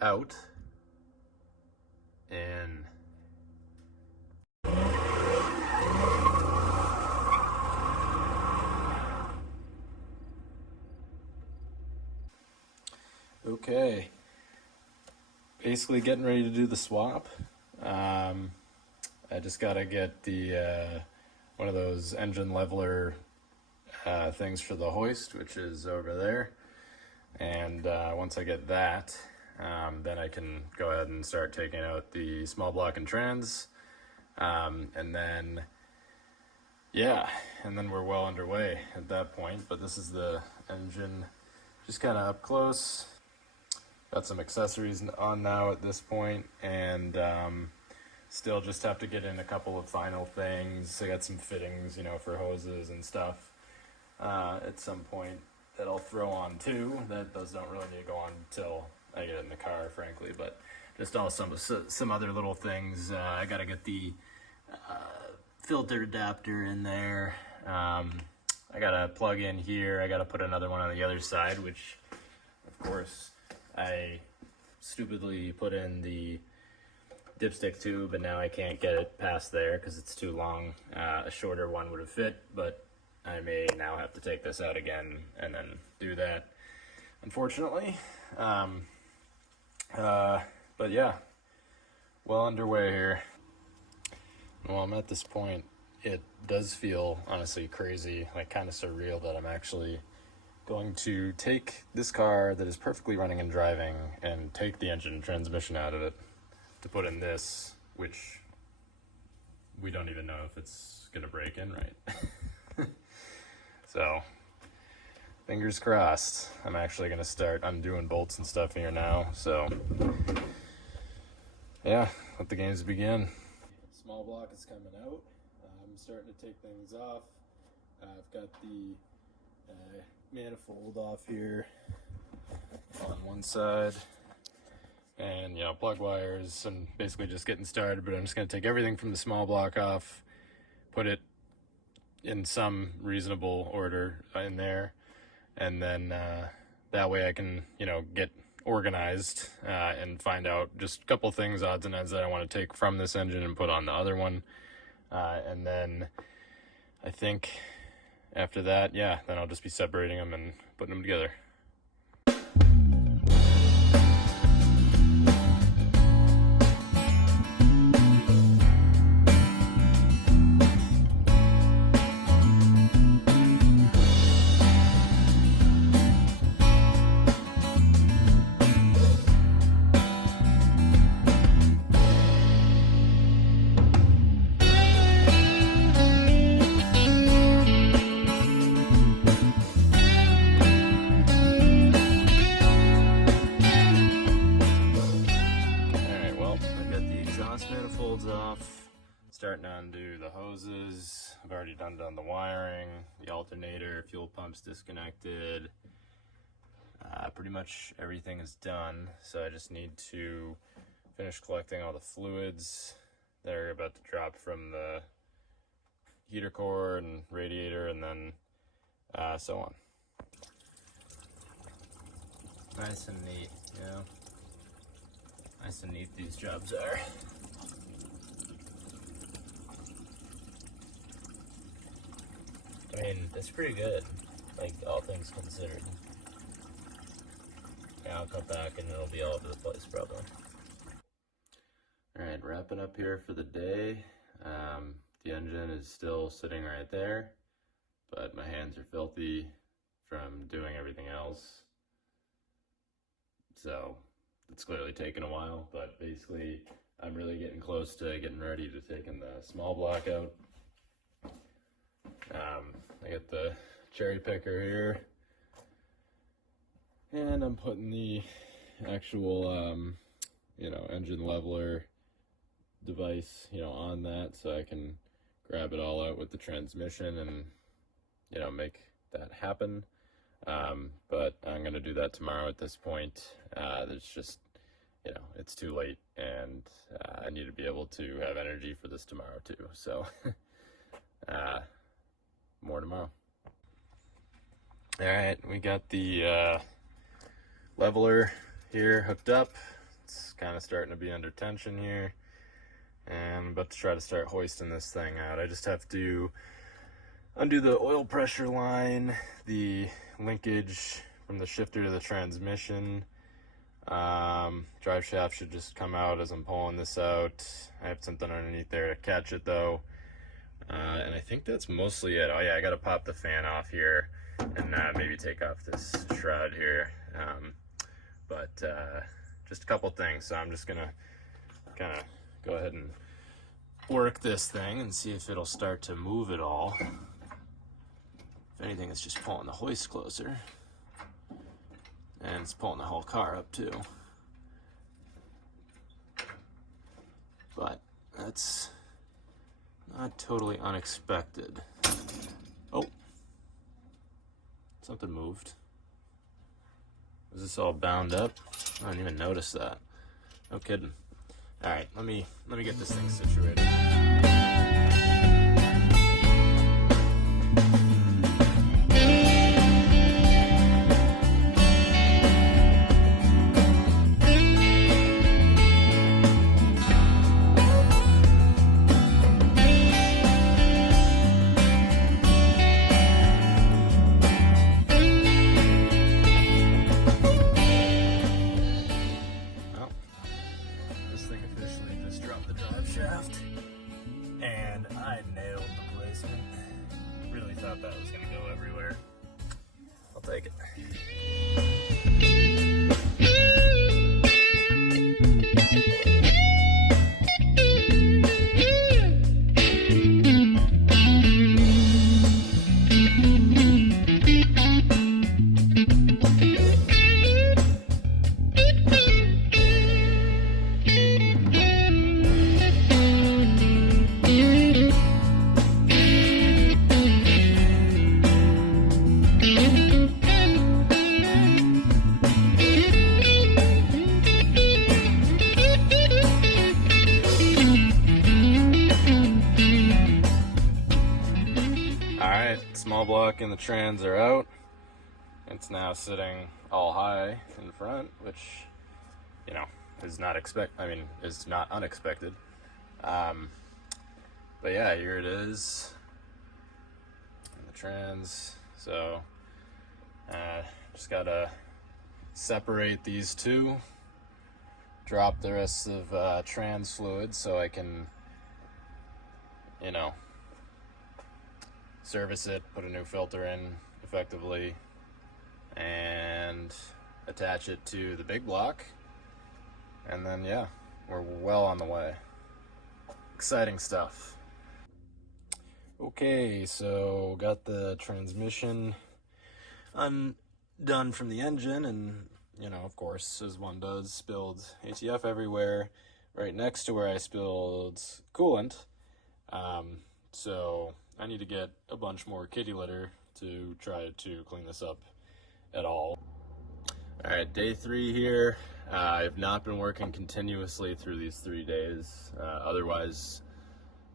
out, in. Okay, basically getting ready to do the swap. I just gotta get the one of those engine leveler things for the hoist, which is over there. And once I get that, then I can go ahead and start taking out the small block and trans. And then, yeah, and then we're well underway at that point. But this is the engine just kind of up close. Got some accessories on now at this point, and still just have to get in a couple of final things. I got some fittings, you know, for hoses and stuff at some point that I'll throw on too. Those don't really need to go on until I get in the car, frankly, but just also some other little things. I gotta get the filter adapter in there. I gotta plug in here. I gotta put another one on the other side, which of course I stupidly put in the dipstick tube, and now I can't get it past there because it's too long. A shorter one would have fit, but I may now have to take this out again and then do that, unfortunately. But yeah, well underway here. Well, I'm at this point, it does feel honestly crazy, like kind of surreal, that I'm actually going to take this car that is perfectly running and driving and take the engine and transmission out of it to put in this, which we don't even know if it's gonna break in right. So fingers crossed. I'm actually gonna start undoing bolts and stuff here now, so yeah, let the games begin. Small block is coming out. I'm starting to take things off. I've got the manifold off here on one side, and you know, plug wires, and basically just getting started. But I'm just going to take everything from the small block off, put it in some reasonable order in there, and then that way I can, you know, get organized and find out just a couple things, odds and ends, that I want to take from this engine and put on the other one. And then I think after that, yeah, then I'll just be separating them and putting them together. Manifolds off, starting to undo the hoses. I've already done the wiring, the alternator, fuel pump's disconnected. Pretty much everything is done, so I just need to finish collecting all the fluids that are about to drop from the heater core and radiator, and then so on. Nice and neat, you know? Nice and neat these jobs are. I mean, it's pretty good, like, all things considered. Yeah, I'll come back and it'll be all over the place, probably. Alright, wrapping up here for the day. The engine is still sitting right there, but my hands are filthy from doing everything else. So, it's clearly taken a while, but basically, I'm really getting close to getting ready to taking the small block out. I got the cherry picker here, and I'm putting the actual, you know, engine leveler device, you know, on that, so I can grab it all out with the transmission and, you know, make that happen. But I'm gonna do that tomorrow at this point. There's just, you know, it's too late, and I need to be able to have energy for this tomorrow too, so more tomorrow. All right, we got the leveler here hooked up. It's kind of starting to be under tension here, and I'm about to try to start hoisting this thing out. I just have to undo the oil pressure line, the linkage from the shifter to the transmission. Drive shaft should just come out as I'm pulling this out. I have something underneath there to catch it though. And I think that's mostly it. Oh yeah, I gotta pop the fan off here and maybe take off this shroud here. But just a couple things. So I'm just gonna kind of go ahead and work this thing and see if it'll start to move at all. If anything, it's just pulling the hoist closer. And it's pulling the whole car up too. But that's not totally unexpected. Oh, something moved. Was this all bound up? I didn't even notice that. No kidding. All right, let me get this thing situated. And I nailed the placement. Really thought that was going to go everywhere. I'll take it. Small block and the trans are out. It's now sitting all high in front, which, you know, is not unexpected. But yeah, here it is. And the trans. So just gotta separate these two, drop the rest of trans fluid so I can, you know, service it, put a new filter in effectively, and attach it to the big block. And then yeah, we're well on the way. Exciting stuff. Okay, so got the transmission undone from the engine, and you know, of course, as one does, spilled ATF everywhere right next to where I spilled coolant. So I need to get a bunch more kitty litter to try to clean this up at all. All right, day 3 here. I've not been working continuously through these 3 days. Otherwise,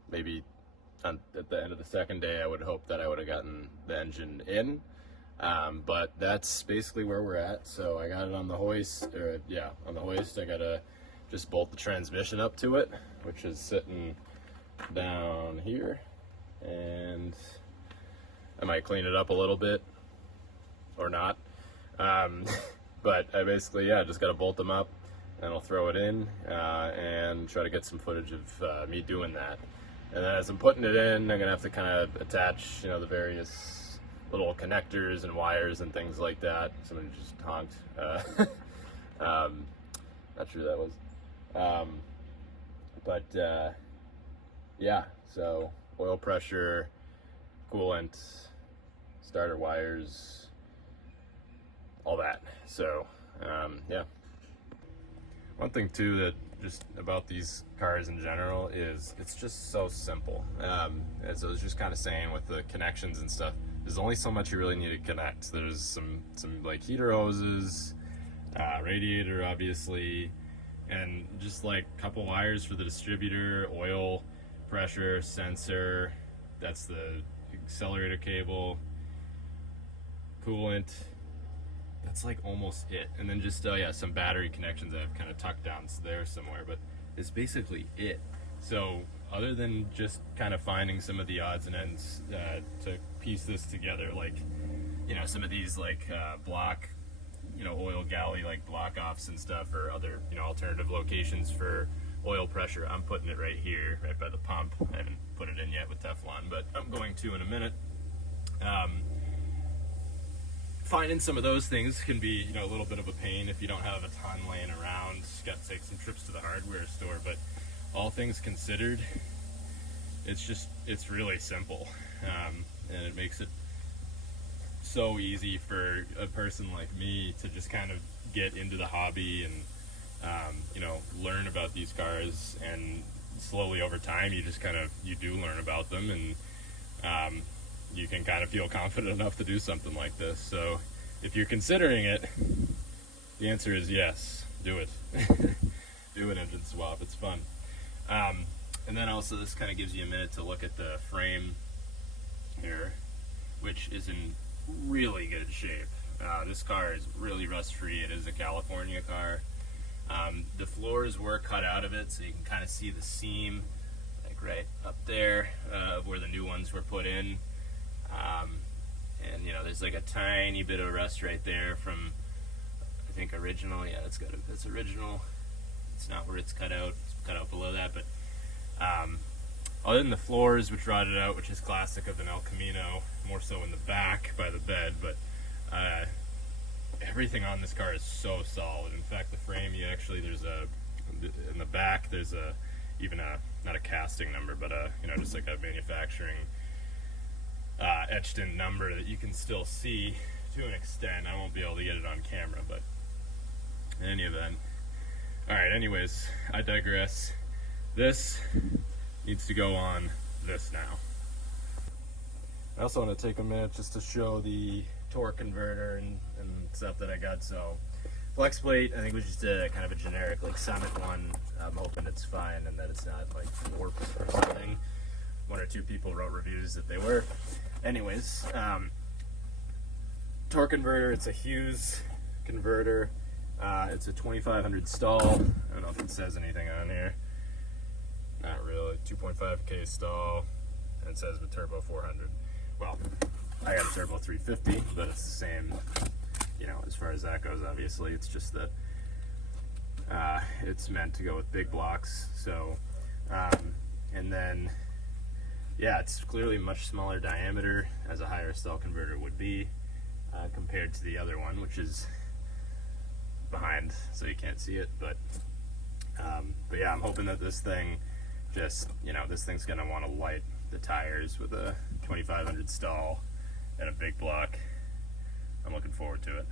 maybe at the end of the second day, I would hope that I would have gotten the engine in. But that's basically where we're at. So I got it on the hoist, on the hoist. I gotta just bolt the transmission up to it, which is sitting down here. And I might clean it up a little bit or not. But I basically, just got to bolt them up, and I'll throw it in and try to get some footage of me doing that. And then as I'm putting it in, I'm going to have to kind of attach, you know, the various little connectors and wires and things like that. Someone just honked. Not sure who that was. Yeah, so oil pressure, coolant, starter wires, all that. So yeah. One thing too that just about these cars in general is it's just so simple. As I was just kind of saying with the connections and stuff, there's only so much you really need to connect. There's some like heater hoses, radiator obviously, and just like a couple wires for the distributor, oil pressure sensor, that's the accelerator cable, coolant, that's like almost it. And then just yeah, some battery connections I've kind of tucked down there somewhere, but it's basically it. So other than just kind of finding some of the odds and ends to piece this together, like, you know, some of these like block, you know, oil galley like block offs and stuff, or other, you know, alternative locations for oil pressure. I'm putting it right here, right by the pump. I haven't put it in yet with Teflon, but I'm going to in a minute. Finding some of those things can be, you know, a little bit of a pain if you don't have a ton laying around. Just got to take some trips to the hardware store, but all things considered, it's really simple, and it makes it so easy for a person like me to just kind of get into the hobby and you know, learn about these cars, and slowly over time you just kind of do learn about them, and you can kind of feel confident enough to do something like this. So if you're considering it, the answer is yes, do it. Do an engine swap, it's fun. And then also this kind of gives you a minute to look at the frame here, which is in really good shape. This car is really rust free. It is a California car. The floors were cut out of it, so you can kind of see the seam like right up there where the new ones were put in. And you know, there's like a tiny bit of rust right there from, I think, original. Yeah, that's original. It's not where it's cut out. It's cut out below that. But other than the floors, which rotted out, which is classic of an El Camino, more so in the back by the bed, but everything on this car is so solid. In fact, the frame, in the back, there's even not a casting number, but you know, just like a manufacturing etched in number that you can still see to an extent. I won't be able to get it on camera, but in any event. Alright, anyways, I digress. This needs to go on this now. I also want to take a minute just to show the torque converter and stuff that I got. So flex plate, I think, was just a kind of a generic like Summit one. I'm hoping it's fine and that it's not like warped or something. One or two people wrote reviews that they were. Anyways, torque converter, it's a Hughes converter. It's a 2500 stall. I don't know if it says anything on here. Not really. 2.5K stall, and it says with turbo 400. Well, I got a turbo 350, but it's the same, you know, as far as that goes. Obviously, it's just that it's meant to go with big blocks. So, and then, yeah, it's clearly much smaller diameter, as a higher stall converter would be, compared to the other one, which is behind, so you can't see it. But yeah, I'm hoping that this thing just, you know, this thing's gonna want to light the tires with a 2500 stall and a big block. I'm looking forward to it.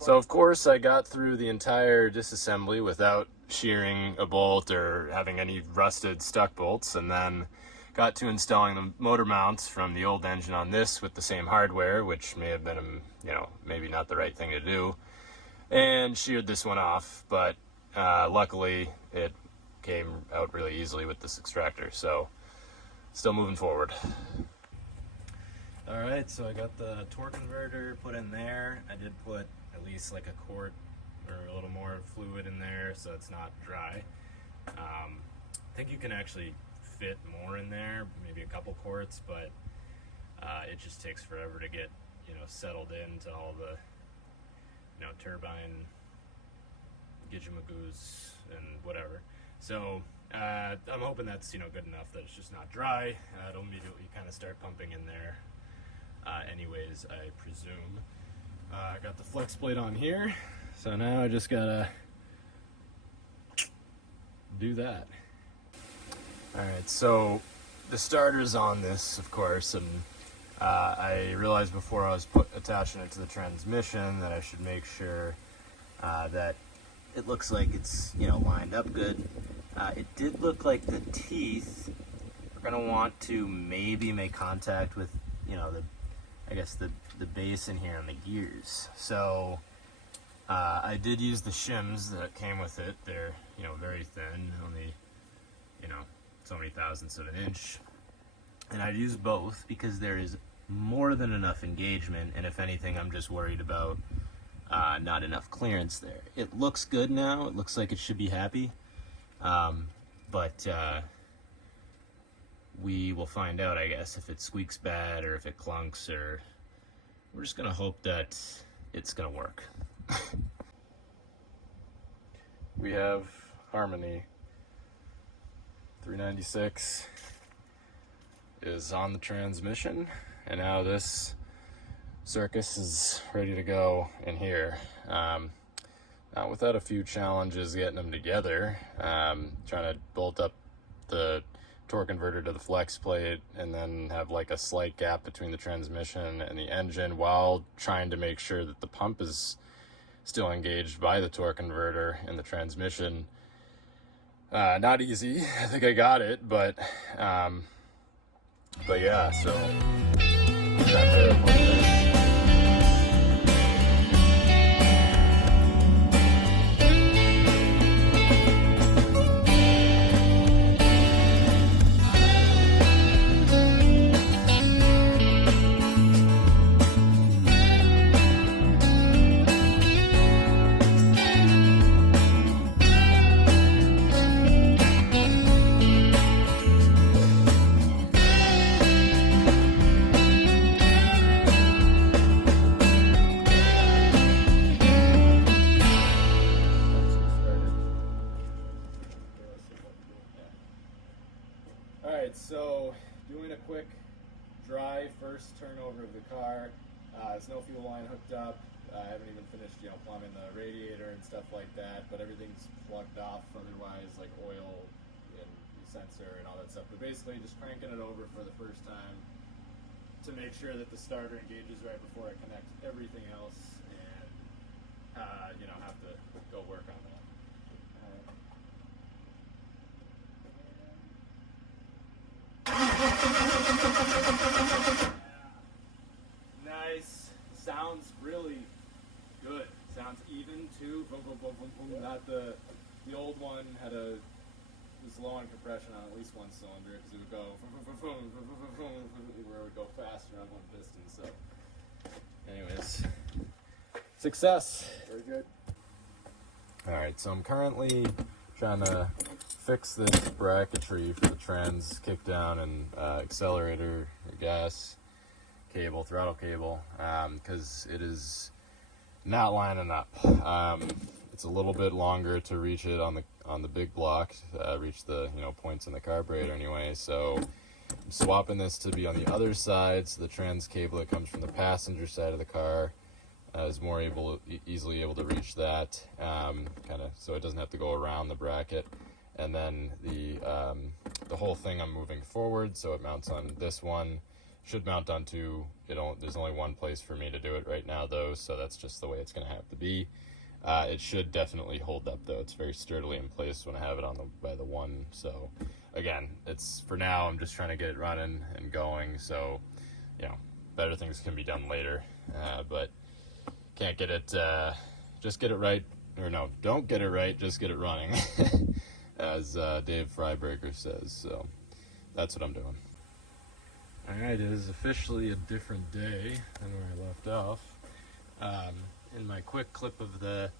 So of course I got through the entire disassembly without shearing a bolt or having any rusted stuck bolts, and then got to installing the motor mounts from the old engine on this with the same hardware, which may have been, you know, maybe not the right thing to do, and sheared this one off. But luckily it came out really easily with this extractor, so still moving forward. Alright, so I got the torque converter put in there. I did put at least like a quart or a little more fluid in there so it's not dry. I think you can actually fit more in there, maybe a couple quarts, but it just takes forever to get, you know, settled into all the, you know, turbine gijamagoos and whatever. So I'm hoping that's, you know, good enough that it's just not dry. It'll immediately kind of start pumping in there anyways, I presume. I got the flex plate on here, so now I just gotta do that. Alright, so the starter's on this, of course, and I realized before I was attaching it to the transmission that I should make sure that it looks like it's, you know, lined up good. It did look like the teeth are going to want to maybe make contact with, you know, I guess the base in here on the gears. So I did use the shims that came with it. They're, you know, very thin, only, you know, so many thousandths of an inch. And I'd use both because there is more than enough engagement, and if anything, I'm just worried about not enough clearance there. It looks good now. It looks like it should be happy, but we will find out, I guess, if it squeaks bad or if it clunks, or we're just gonna hope that it's gonna work. We have Harmony 396 is on the transmission, and now this circus is ready to go in here. Not without a few challenges getting them together. Trying to bolt up the torque converter to the flex plate and then have like a slight gap between the transmission and the engine while trying to make sure that the pump is still engaged by the torque converter in the transmission. Not easy. I think I got it, but yeah, so Alright, so doing a quick dry first turnover of the car. There's no fuel line hooked up. I haven't even finished, plumbing the radiator and stuff like that, but everything's plugged off otherwise, like oil and the sensor and all that stuff. But basically just cranking it over for the first time to make sure that the starter engages right before I connect everything else and, have to go work on that. Nice. Sounds really good. Sounds even too. Boom, boom, boom, boom, boom. Not the old one had was low on compression on at least one cylinder because it would go where it would go faster on one piston. So, anyways, success. Very good. All right, so I'm currently trying to fix this bracketry for the trans kickdown and accelerator gas cable, throttle cable, because it is not lining up. It's a little bit longer to reach it on the big block, reach the points in the carburetor anyway. So I'm swapping this to be on the other side, so the trans cable that comes from the passenger side of the car is more easily able to reach that, so it doesn't have to go around the bracket. And then the whole thing I'm moving forward, so it mounts on this one. Should mount onto there's only one place for me to do it right now though, so that's just the way it's going to have to be. It should definitely hold up though. It's very sturdily in place when I have it by the one. So again, it's for now I'm just trying to get it running and going, so better things can be done later, but can't get it just get it right, or no, don't get it right, just get it running. As Dave Freiberger says, so that's what I'm doing. Alright, it is officially a different day than where I left off. In my quick clip of the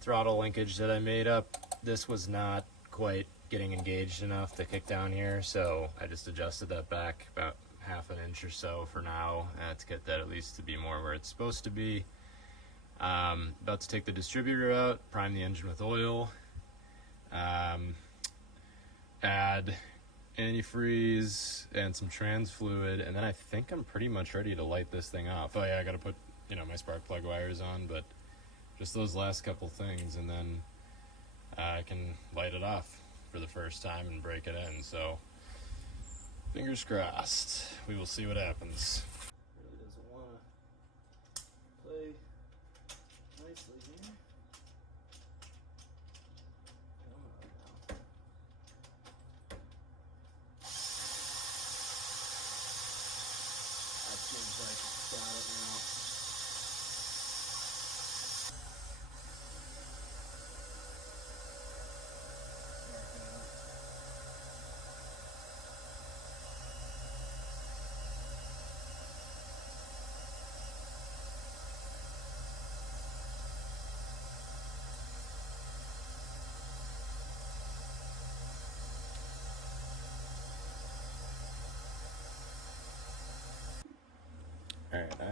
throttle linkage that I made up, this was not quite getting engaged enough to kick down here, so I just adjusted that back about half an inch or so for now to get that at least to be more where it's supposed to be. About to take the distributor out, prime the engine with oil, add antifreeze and some trans fluid, and then I think I'm pretty much ready to light this thing off. Oh yeah, I gotta put my spark plug wires on, but just those last couple things, and then I can light it off for the first time and break it in. So fingers crossed, we will see what happens. Really doesn't want to play nicely here. Seems like it's got it now.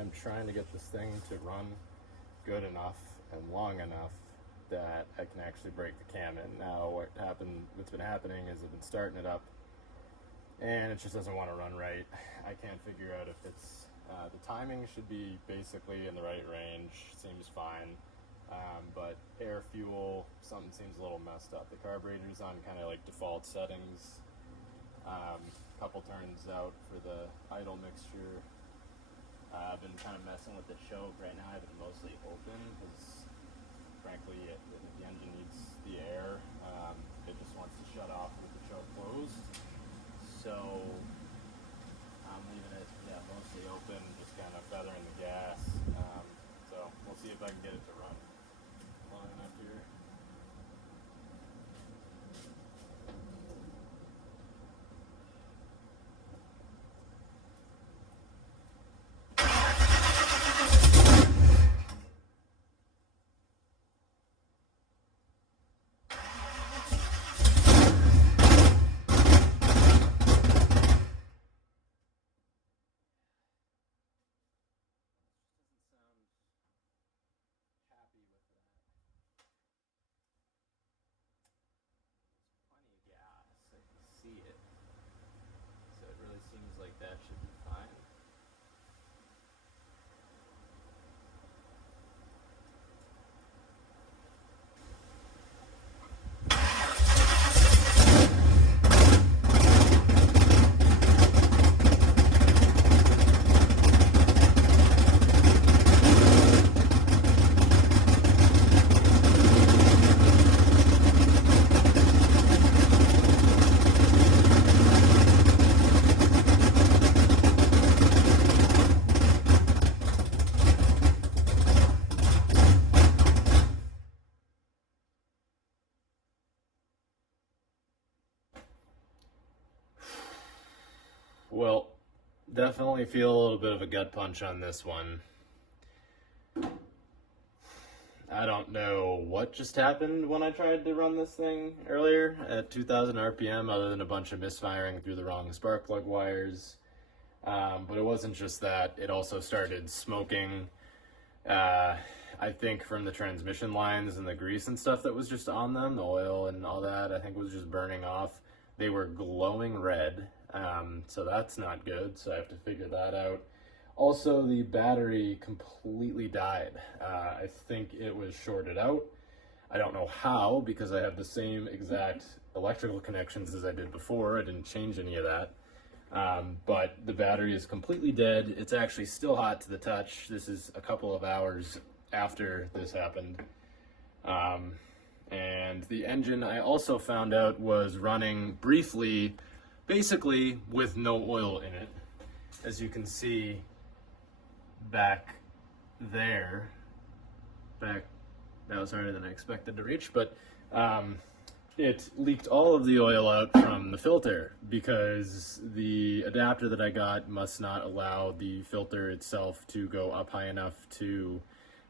I'm trying to get this thing to run good enough and long enough that I can actually break the cam in. Now what's been happening is I've been starting it up and it just doesn't want to run right. I can't figure out if it's, the timing should be basically in the right range, seems fine. But air fuel, something seems a little messed up. The carburetor's on kind of like default settings. Couple turns out for the idle mixture. I've been kind of messing with the choke. Right now I have it mostly open because frankly the engine needs the air. It just wants to shut off with the choke closed. So I'm leaving it mostly open, just kind of feathering the gas. So we'll see if I can get it to run long enough here. See it. So it really seems like that should be fine. Well, definitely feel a little bit of a gut punch on this one. I don't know what just happened when I tried to run this thing earlier at 2000 RPM, other than a bunch of misfiring through the wrong spark plug wires. But it wasn't just that, it also started smoking. I think from the transmission lines and the grease and stuff that was just on them, the oil and all that, I think was just burning off. They were glowing red, so that's not good, so I have to figure that out. Also, the battery completely died. I think it was shorted out. I don't know how, because I have the same exact electrical connections as I did before. I didn't change any of that. But the battery is completely dead. It's actually still hot to the touch. This is a couple of hours after this happened. And the engine, I also found out, was running briefly, basically with no oil in it. As you can see back there, that was harder than I expected to reach, but it leaked all of the oil out from the filter because the adapter that I got must not allow the filter itself to go up high enough to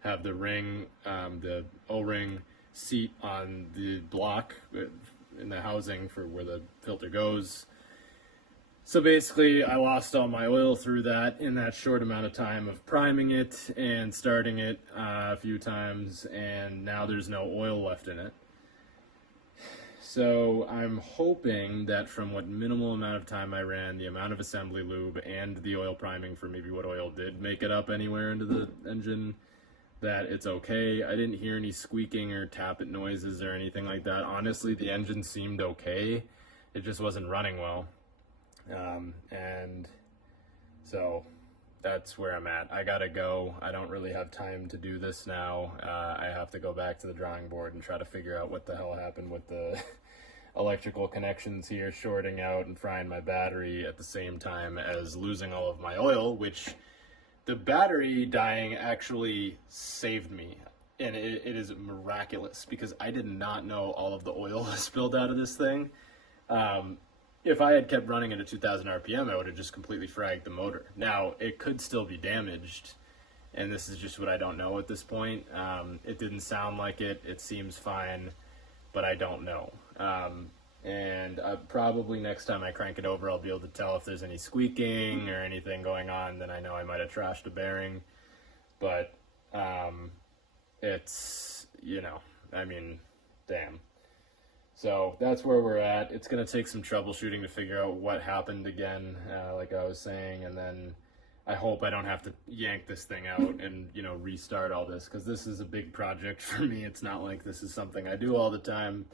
have the ring, the O-ring seat on the block in the housing for where the filter goes. So basically, I lost all my oil through that in that short amount of time of priming it and starting it a few times, and now there's no oil left in it. So I'm hoping that from what minimal amount of time I ran, the amount of assembly lube and the oil priming for maybe what oil did make it up anywhere into the engine, that it's okay. I didn't hear any squeaking or tappet noises or anything like that. Honestly, the engine seemed okay. It just wasn't running well. And so that's where I'm at. I gotta go. I don't really have time to do this now. I have to go back to the drawing board and try to figure out what the hell happened with the electrical connections here, shorting out and frying my battery at the same time as losing all of my oil, which the battery dying actually saved me. And it is miraculous because I did not know all of the oil spilled out of this thing. If I had kept running at a 2000 RPM, I would have just completely fragged the motor. Now, it could still be damaged, and this is just what I don't know at this point. It didn't sound like it. It seems fine, but I don't know. and probably next time I crank it over, I'll be able to tell if there's any squeaking or anything going on. Then I know I might have trashed a bearing. But it's, you know, I mean, damn. So that's where we're at. It's going to take some troubleshooting to figure out what happened again, like I was saying, and then I hope I don't have to yank this thing out and, you know, restart all this, because this is a big project for me. It's not like this is something I do all the time.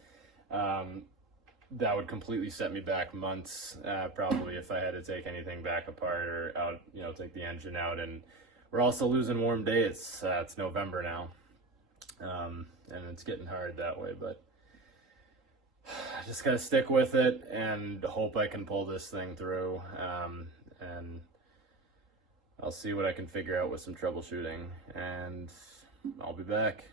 That would completely set me back months, probably, if I had to take anything back apart or out, you know, take the engine out. And we're also losing warm days. It's November now, and it's getting hard that way, but I just gotta stick with it and hope I can pull this thing through. And I'll see what I can figure out with some troubleshooting, and I'll be back.